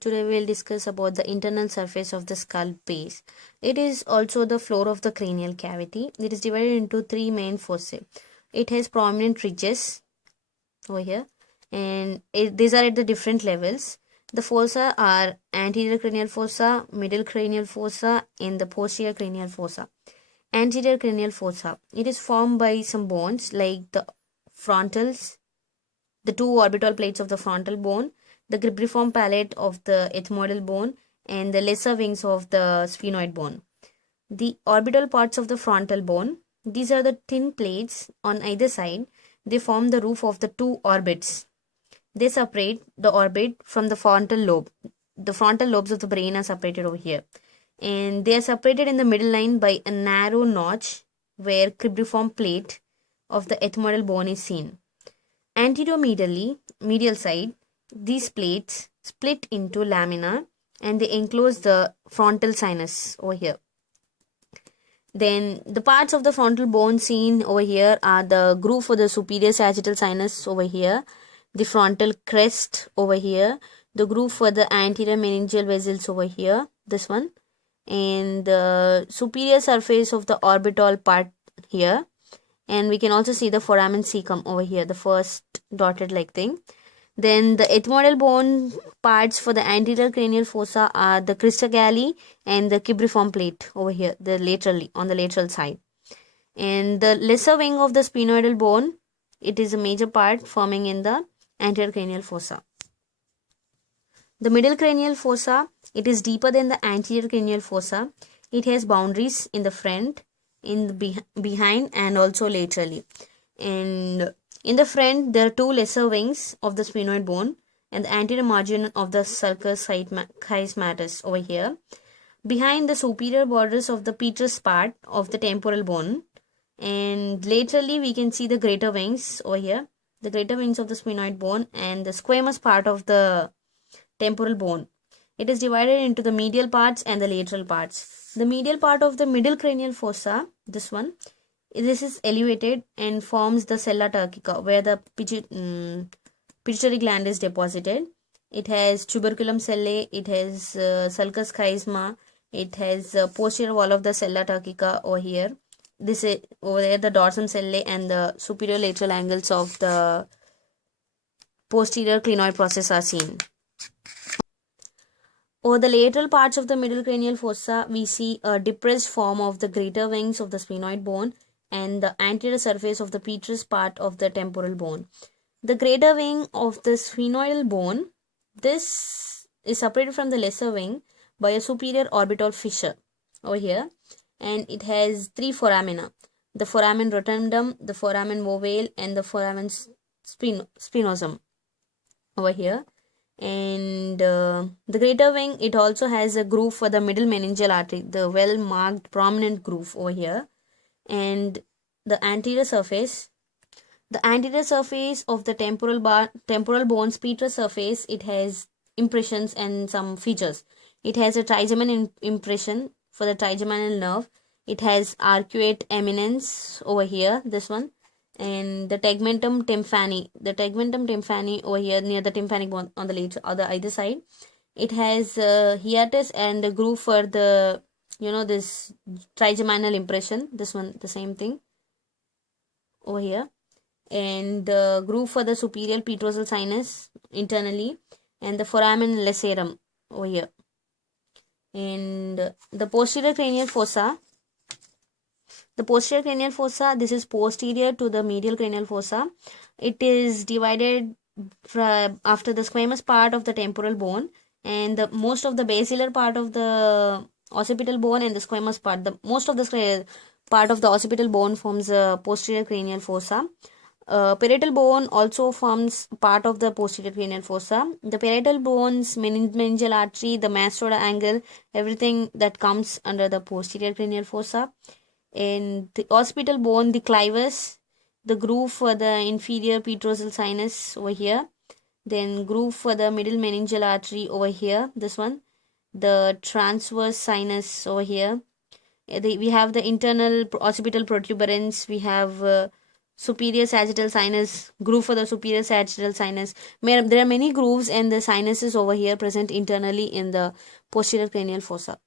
Today we'll discuss about the internal surface of the skull base. It is also the floor of the cranial cavity. It is divided into three main fossae. It has prominent ridges over here, and these are at the different levels. The fossa are anterior cranial fossa, middle cranial fossa, and the posterior cranial fossa. Anterior cranial fossa. It is formed by some bones like the frontals, the two orbital plates of the frontal bone, the cribriform palate of the ethmoidal bone, and the lesser wings of the sphenoid bone. The orbital parts of the frontal bone, these are the thin plates on either side. They form the roof of the two orbits. They separate the orbit from the frontal lobe. The frontal lobes of the brain are separated over here. And they are separated in the middle line by a narrow notch where cribriform plate of the ethmoidal bone is seen. Anteromedially, medial side, these plates split into lamina and they enclose the frontal sinus over here. Then the parts of the frontal bone seen over here are the groove for the superior sagittal sinus over here, the frontal crest over here, the groove for the anterior meningeal vessels over here, this one, and the superior surface of the orbital part here. And we can also see the foramen cecum over here, the first dotted like thing. Then the ethmoidal bone parts for the anterior cranial fossa are the crista galli and the cribriform plate over here, the laterally on the lateral side. And the lesser wing of the sphenoidal bone, it is a major part forming in the anterior cranial fossa. The middle cranial fossa, it is deeper than the anterior cranial fossa. It has boundaries in the front, in the behind, and also laterally. And in the front, there are two lesser wings of the sphenoid bone and the anterior margin of the sulcus chiasmatis over here. Behind the superior borders of the petrous part of the temporal bone, and laterally we can see the greater wings over here, the greater wings of the sphenoid bone and the squamous part of the temporal bone. It is divided into the medial parts and the lateral parts. The medial part of the middle cranial fossa, this one, this is elevated and forms the sella turcica where the pituitary gland is deposited. It has tuberculum sellae, it has sulcus chiasma, it has posterior wall of the sella turcica over here. This is over there the dorsum sellae and the superior lateral angles of the posterior clinoid process are seen. Over the lateral parts of the middle cranial fossa, we see a depressed form of the greater wings of the sphenoid bone and the anterior surface of the petrous part of the temporal bone. The greater wing of the sphenoidal bone, this is separated from the lesser wing by a superior orbital fissure over here, and it has three foramina: the foramen rotundum, the foramen ovale, and the foramen spinosum over here. And the greater wing, it also has a groove for the middle meningeal artery, the well marked prominent groove over here. And the anterior surface of the temporal bone's petrous surface, it has impressions and some features. It has a trigeminal impression for the trigeminal nerve. It has arcuate eminence over here, this one, and the tegmentum tympani over here near the tympanic bone on the either side. It has hiatus and the groove for the this trigeminal impression, this one, the same thing over here, and the groove for the superior petrosal sinus internally, and the foramen lacerum over here. And the posterior cranial fossa, this is posterior to the medial cranial fossa. It is divided after the squamous part of the temporal bone, and the most of the basilar part of the occipital bone and the squamous part, the most of the part of the occipital bone forms a posterior cranial fossa. Parietal bone also forms part of the posterior cranial fossa. The parietal bones, meningeal artery, the masseter angle, everything that comes under the posterior cranial fossa. And the occipital bone, the clivus, the groove for the inferior petrosal sinus over here, then groove for the middle meningeal artery over here, this one, the transverse sinus over here. We have the internal occipital protuberance, we have superior sagittal sinus, groove for the superior sagittal sinus. There are many grooves and the sinuses over here present internally in the posterior cranial fossa.